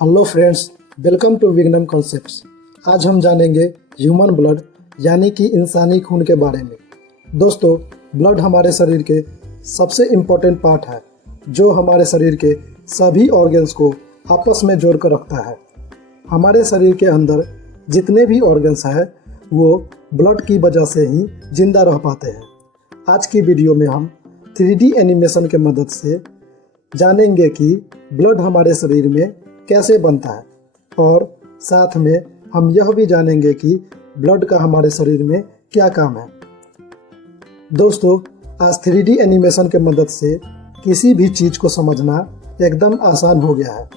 Hello friends, welcome to विग्नम concepts. आज हम जानेंगे ह्यूमन ब्लड यानी कि इंसानी खून के बारे में। दोस्तों, ब्लड हमारे शरीर के सबसे इम्पोर्टेंट पार्ट है जो हमारे शरीर के सभी ऑर्गन्स को आपस में जोड़ कर रखता है। हमारे शरीर के अंदर जितने भी ऑर्गन्स हैं वो ब्लड की वजह से ही जिंदा रह पाते हैं। आज की वीडियो में हम 3D एनिमेशन के मदद से जानेंगे कि ब्लड हमारे शरीर में कैसे बनता है और साथ में हम यह भी जानेंगे कि ब्लड का हमारे शरीर में क्या काम है। दोस्तों, आज 3D एनिमेशन के मदद से किसी भी चीज़ को समझना एकदम आसान हो गया है।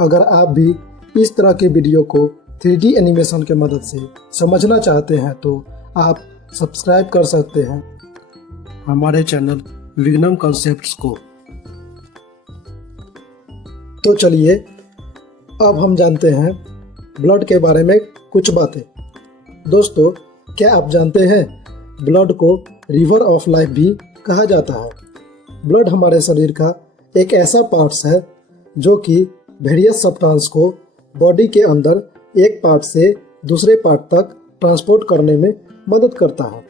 अगर आप भी इस तरह के वीडियो को 3D एनिमेशन के मदद से समझना चाहते हैं तो आप सब्सक्राइब कर सकते हैं हमारे चैनल विग्नम कॉन्सेप्ट्स को। तो चलिए अब हम जानते हैं ब्लड के बारे में कुछ बातें। दोस्तों, क्या आप जानते हैं ब्लड को रिवर ऑफ लाइफ भी कहा जाता है। ब्लड हमारे शरीर का एक ऐसा पार्ट्स है जो कि वेरियस सब्सटेंस को बॉडी के अंदर एक पार्ट से दूसरे पार्ट तक ट्रांसपोर्ट करने में मदद करता है।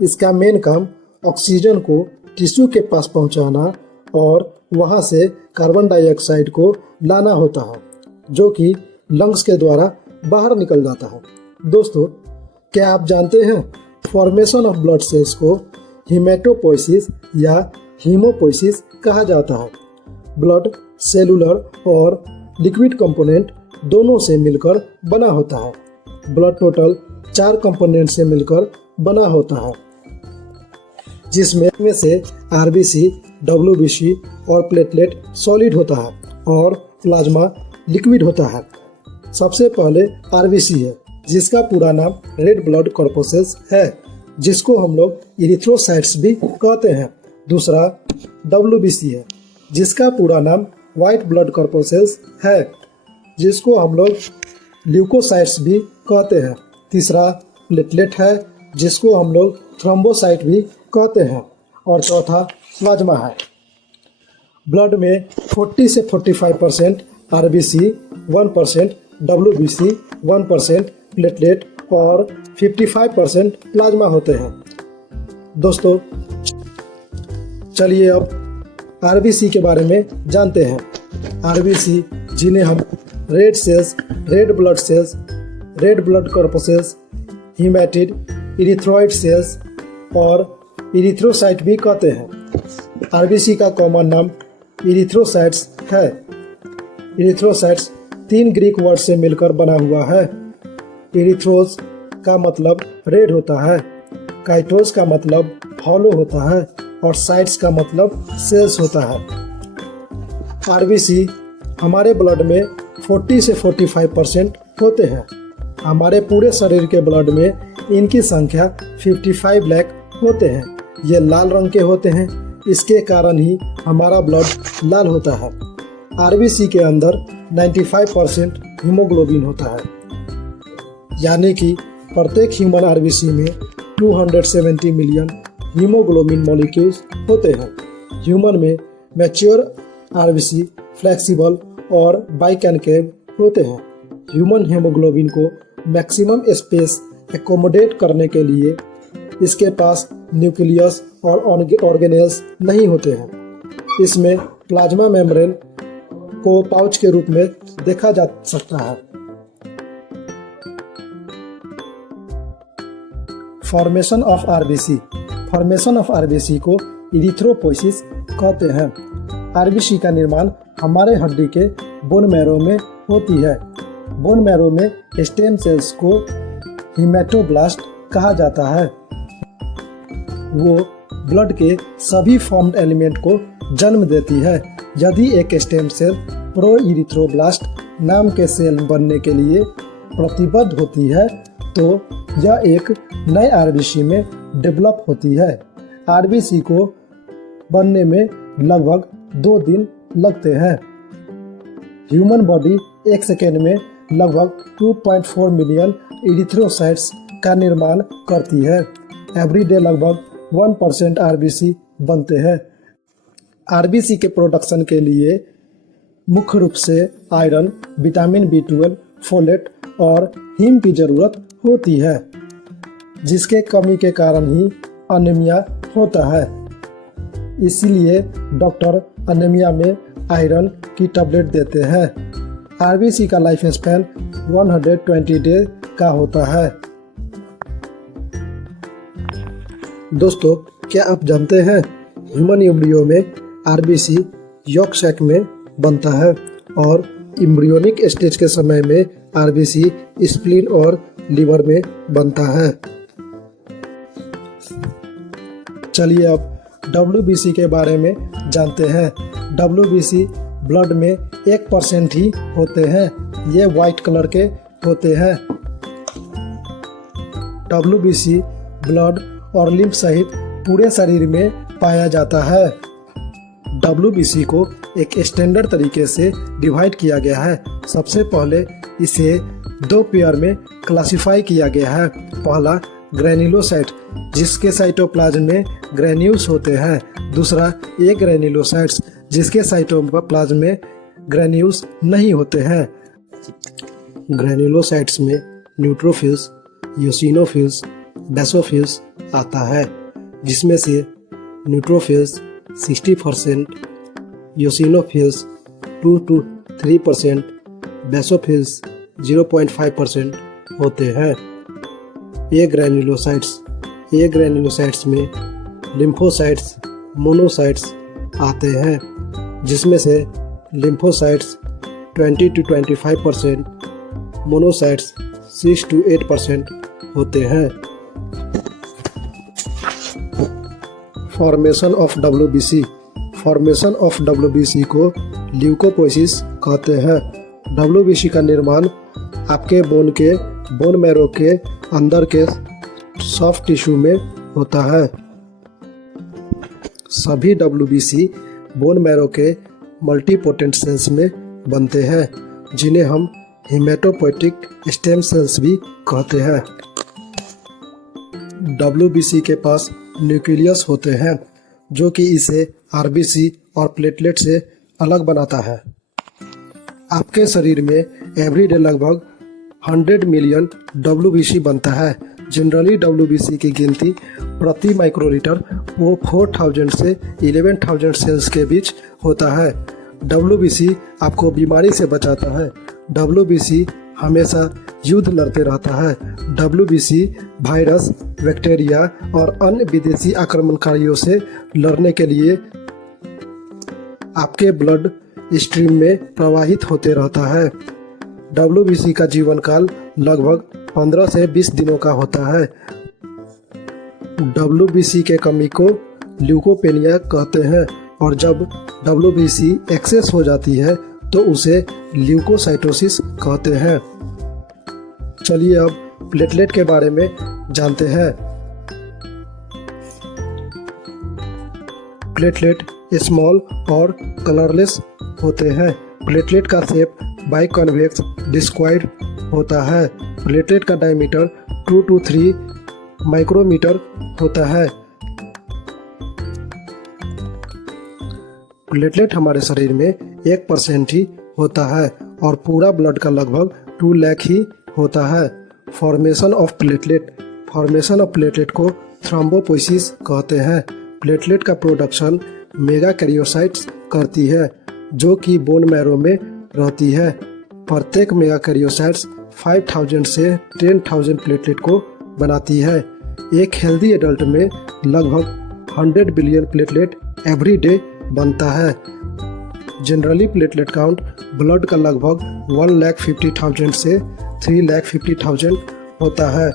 इसका मेन काम ऑक्सीजन को टिश्यू के पास पहुंचाना और वहां से कार्बन डाइऑक्साइड को लाना होता है जो कि लंग्स के द्वारा बाहर निकल जाता है। दोस्तों, क्या आप जानते हैं फॉर्मेशन ऑफ ब्लड सेल्स को हीमेटोपोइसिस या हीमोपोइसिस कहा जाता है। ब्लड सेलुलर और लिक्विड कंपोनेंट दोनों से मिलकर बना होता है। ब्लड टोटल 4 कंपोनेंट से मिलकर बना होता है, जिसमें से आरबीसी, डब्ल्यूबीसी और प्लेटलेट सॉलिड होता है और प्लाज्मा लिक्विड होता है। सबसे पहले आरबीसी है जिसका पूरा नाम रेड ब्लड कॉर्पसेल्स है, जिसको हम लोग इरिथ्रोसाइट्स भी कहते हैं। दूसरा डब्ल्यूबीसी है जिसका पूरा नाम वाइट ब्लड कॉर्पसेल्स है, जिसको हम लोग ल्यूकोसाइट्स भी कहते हैं। तीसरा प्लेटलेट है जिसको हम लोग थ्रोम्बोसाइट भी कहते हैं। और चौथा प्लाज्मा है। ब्लड में 40 से 45% आरबीसी, 1% डब्ल्यूबीसी, 1% प्लेटलेट और 55% प्लाज्मा होते हैं। दोस्तों, चलिए अब आरबीसी के बारे में जानते हैं। आरबीसी, जिन्हें हम red cells, red blood cells, red blood corpuscles, haematid, erythroid cells और इरिथ्रोसाइट भी कहते हैं। आरबीसी का कॉमन नाम इरिथ्रोसाइट्स है। इरिथ्रोसाइट्स 3 ग्रीक वर्ड से मिलकर बना हुआ है। इरिथ्रोस का मतलब रेड होता है, काइटोस का मतलब हॉलो होता है और साइट्स का मतलब सेल्स होता है। आरबीसी हमारे ब्लड में 40 से 45% होते हैं। हमारे पूरे शरीर के ब्लड में इनकी संख्या 55 लाख होते हैं। ये लाल रंग के होते हैं, इसके कारण ही हमारा ब्लड लाल होता है। आरबीसी के अंदर 95% हीमोग्लोबिन होता है, यानी कि प्रत्येक ह्यूमन आरबीसी में 270 मिलियन हीमोग्लोबिन मॉलिक्यूल्स होते हैं। ह्यूमन में मैच्योर आरबीसी फ्लेक्सिबल और बाइकैनकेव होते हैं। ह्यूमन हीमोग्लोबिन को मैक्सिमम स्पेस एकोमोडेट करने के लिए इसके पास न्यूक्लियस और ऑर्गेनेल्स नहीं होते हैं। इसमें प्लाज्मा मेम्ब्रेन को पाउच के रूप में देखा जा सकता है। Formation of RBC. Formation of RBC को इरिथ्रोपोइसिस कहते हैं। आरबीसी का निर्माण हमारे हड्डी के बोन मैरो में होती है। बोन मैरो में स्टेम सेल्स को हीमेटोब्लास्ट कहा जाता है। वो ब्लड के सभी फॉर्म्ड एलिमेंट को जन्म देती है। यदि एक स्टेम सेल प्रो इरिथ्रोब्लास्ट नाम के सेल बनने के लिए प्रतिबद्ध होती है तो यह एक नए आरबीसी में डेवलप होती है। आरबीसी को बनने में लगभग 2 दिन लगते हैं। ह्यूमन बॉडी 1 सेकेंड में लगभग 2.4 मिलियन इरिथ्रोसाइट्स का निर्माण करती है। एवरीडे लगभग 1% आरबीसी बनते हैं। आरबीसी के प्रोडक्शन के लिए मुख्य रूप से आयरन, विटामिन B12, फोलेट और हीम की जरूरत होती है, जिसके कमी के कारण ही अनीमिया होता है। इसीलिए डॉक्टर अनीमिया में आयरन की टैबलेट देते हैं। आरबीसी का लाइफ स्पैन 120 डे का होता है। दोस्तों, क्या आप जानते हैं ह्यूमन एम्ब्रियो में आरबीसी यॉर्क सैक में बनता है और एम्ब्रियोनिक स्टेज के समय में आरबीसी स्प्लीन और लीवर में बनता है। चलिए अब WBC के बारे में जानते हैं। WBC ब्लड में 1% ही होते हैं। ये वाइट कलर के होते हैं। WBC ब्लड और लिम्फ सहित पूरे शरीर में पाया जाता है। WBC को एक स्टैंडर्ड तरीके से डिवाइड किया गया है। सबसे पहले इसे 2 पेयर में क्लासिफाई किया गया है। पहला ग्रैन्युलोसाइट, जिसके साइटोप्लाज्म में ग्रैन्यूल्स होते हैं। दूसरा ए ग्रैन्युलोसाइट्स, जिसके साइटोप्लाज्म में ग्रैन्यूल्स नहीं होते हैं। ग्रैन्युलोसाइट्स में न्यूट्रोफिल्स, यूसिनोफिल्स, बेसोफिल्स आता है, जिसमें से न्यूट्रोफिल्स 60%, यूसिनोफिल्स 2 to 3%, बेसोफिल्स 0.5% होते हैं। ए ग्रैन्युलोसाइट्स में लिम्फोसाइट्स, मोनोसाइट्स आते हैं, जिसमें से लिम्फोसाइट्स 20 to 25%, मोनोसाइट्स 6 to 8% होते हैं। फॉर्मेशन ऑफ WBC को ल्यूकोपोइसिस कहते हैं। WBC का निर्माण आपके बोन मैरो के अंदर के सॉफ्ट टिश्यू में होता है। सभी WBC बोन मैरो के मल्टीपोटेंट सेल्स में बनते हैं, जिन्हें हम हेमेटोपोएटिक स्टेम सेल्स भी कहते हैं। WBC के पास न्यूक्लियस होते हैं, जो कि इसे आरबीसी और प्लेटलेट से अलग बनाता है। आपके शरीर में एवरीडे लगभग 100 मिलियन WBC बनता है। जनरली WBC की गिनती प्रति माइक्रोलीटर वो 4000 से 11000 सेल्स के बीच होता है। WBC आपको बीमारी से बचाता है। WBC हमेशा युद्ध लड़ते रहता है। WBC वायरस, बैक्टीरिया और अन्य विदेशी आक्रमणकारियों से लड़ने के लिए आपके ब्लड स्ट्रीम में प्रवाहित होते रहता है। WBC का जीवन काल लगभग 15 से 20 दिनों का होता है। WBC के कमी को ल्यूकोपेनिया कहते हैं और जब WBC एक्सेस हो जाती है तो उसे ल्यूकोसाइटोसिस कहते हैं। चलिए अब प्लेटलेट के बारे में जानते हैं। प्लेटलेट स्मॉल और कलरलेस होते हैं। प्लेटलेट का शेप बाइकॉन्वेक्स डिस्क्वाइड होता है। प्लेटलेट का डायमीटर 2 to 3 माइक्रोमीटर होता है। प्लेटलेट हमारे शरीर में 1% ही होता है और पूरा ब्लड का लगभग 2 लाख ही होता है। फॉर्मेशन ऑफ प्लेटलेट को थ्रोम्बोपोइसिस कहते हैं। प्लेटलेट का प्रोडक्शन मेगाकैरियोसाइट्स करती है, जो कि बोन मैरो में रहती है। प्रत्येक मेगाकैरियोसाइट्स 5000 से 10,000 प्लेटलेट को बनाती है। एक हेल्दी एडल्ट में लगभग 100 बिलियन प्लेटलेट एवरी डे बनता है। जनरली प्लेटलेट काउंट ब्लड का लगभग 1,50,000 से 3,50,000 होता है।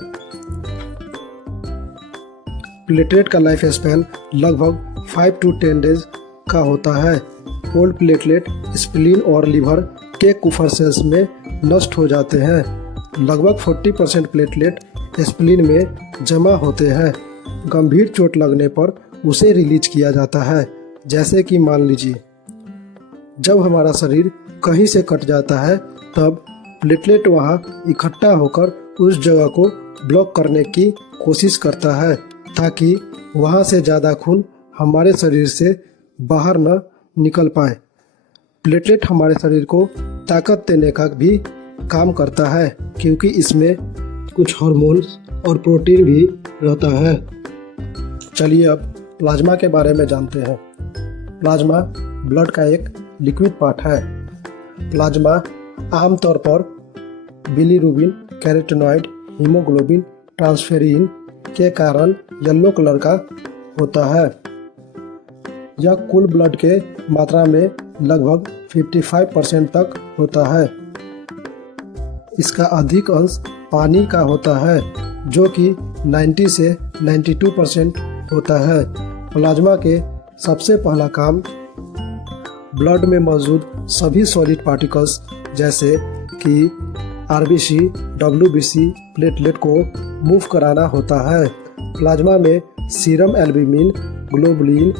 प्लेटलेट का लाइफ स्पैन लगभग 5 to 10 डेज का होता है। ओल्ड प्लेटलेट स्प्लीन और लीवर के कुफर सेल्स में नष्ट हो जाते हैं। लगभग 40% प्लेटलेट स्प्लीन में जमा होते हैं। गंभीर चोट लगने पर उसे रिलीज किया जाता है, जैसे कि मान लीजिए जब हमारा शरीर कहीं से कट जाता है तब प्लेटलेट वहां इकट्ठा होकर उस जगह को ब्लॉक करने की कोशिश करता है, ताकि वहां से ज़्यादा खून हमारे शरीर से बाहर न निकल पाए। प्लेटलेट हमारे शरीर को ताकत देने का भी काम करता है, क्योंकि इसमें कुछ हार्मोन्स और प्रोटीन भी रहता है। चलिए अब प्लाज्मा के बारे में जानते हैं। प्लाज्मा ब्लड का एक लिक्विड पार्ट है। प्लाज्मा आमतौर पर बिलीरुबिन, कैरोटीनॉइड, हीमोग्लोबिन, ट्रांसफेरिन के कारण येलो कलर का होता है। यह कुल ब्लड के मात्रा में लगभग 55% तक होता है। इसका अधिक अंश पानी का होता है, जो कि 90 से 92% होता है। प्लाज्मा के सबसे पहला काम ब्लड में मौजूद सभी सॉलिड पार्टिकल्स जैसे कि आरबीसी, डब्ल्यूबीसी, प्लेटलेट को मूव कराना होता है। प्लाज्मा में serum albumin, globulin,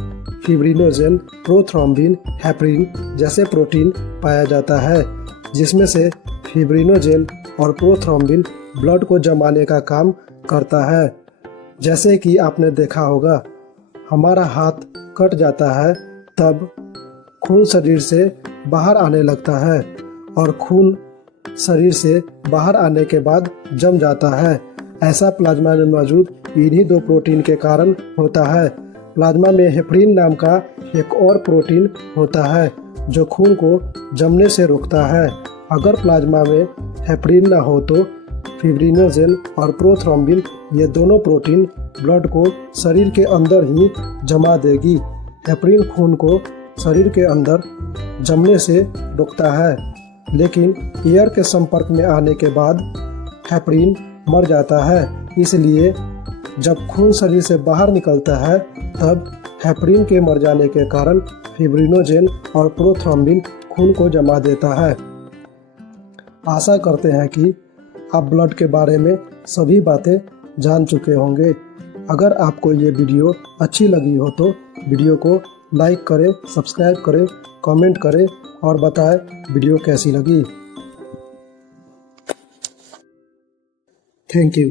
fibrinogen, prothrombin, heparin जैसे प्रोटीन पाया जाता है, जिसमें से फिब्रिनोजेन और प्रोथ्रोम्बिन ब्लड को जमाने का काम करता है। जैसे कि आपने देखा होगा, हमारा हाथ कट जाता है तब खून शरीर से बाहर आने लगता है और खून शरीर से बाहर आने के बाद जम जाता है। ऐसा प्लाज्मा में मौजूद इन्हीं दो प्रोटीन के कारण होता है। प्लाज्मा में हेपरिन नाम का एक और प्रोटीन होता है जो खून को जमने से रोकता है। अगर प्लाज्मा में हेपरिन ना हो तो फिब्रिनोजेन और प्रोथ्रोम्बिन, ये दोनों प्रोटीन ब्लड को शरीर के अंदर ही जमा देगी। हेपरिन खून को शरीर के अंदर जमने से रोकता है, लेकिन एयर के संपर्क में आने के बाद हेपरिन मर जाता है। इसलिए जब खून शरीर से बाहर निकलता है तब हेपरिन के मर जाने के कारण फिब्रिनोजेन और प्रोथ्रोम्बिन खून को जमा देता है। आशा करते हैं कि आप ब्लड के बारे में सभी बातें जान चुके होंगे। अगर आपको ये वीडियो अच्छी लगी हो तो वीडियो को लाइक करें, सब्सक्राइब करें, कमेंट करें और बताएं वीडियो कैसी लगी। Thank you.